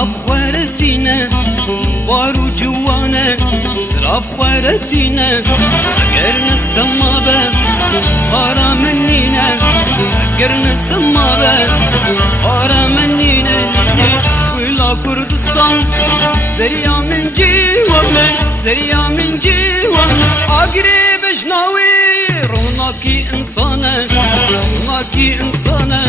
زراب خوارتينا بارو جوانا زراب خوارتينا قرن السمابة خارا منينا قرن السمابة خارا منينا ولا كردستان زريا من جيوانا زريا من جيوانا أقرب جناوي روناكي إنسانا روناكي إنسانا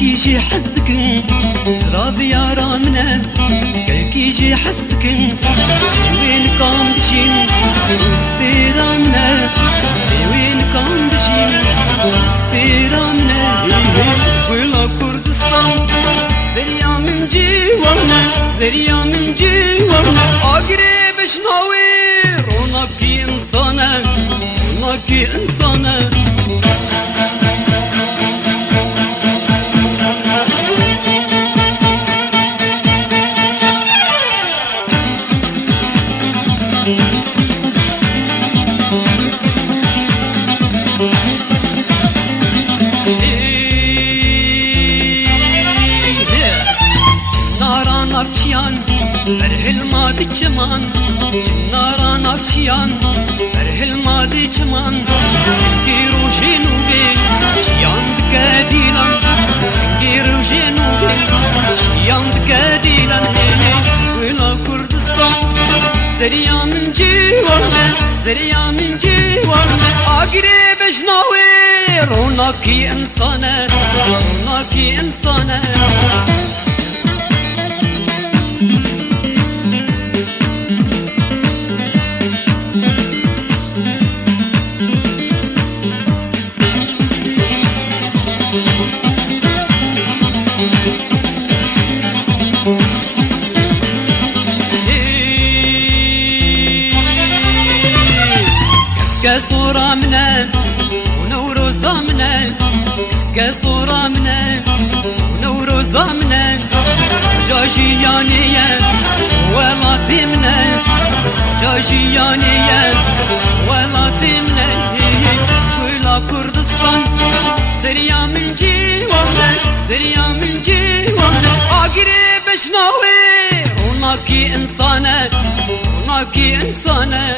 كيجي حسكن سراب يا رامنا قال كيجي حسكن وين كان بشين استيرامنا وين كان بشين استيرامنا ولا كردستان زريا من جيوانا زريا من جيوانا أقرب شناوي روناكي إنسانا روناكي إنسانا نارچیان برهل مادی چمان نارا نارچیان برهل مادی چمان گیرو جنوبی شیاند کدیلان گیرو جنوبی شیاند کدیلان ولا کردستان زريا من جيوانا زريا من جيوانا أقرب جناوي روناكي إنسانا روناكي إنسانا صورة منا ونوروز منا صورة منا ونوروز منا جاجيانية ولا تمنا جاجيانية ولا تمنا ولا كردستان زريا من جيوانا زريا من جيوانا أقرب جناوي روناكي إنسانا روناكي إنسانا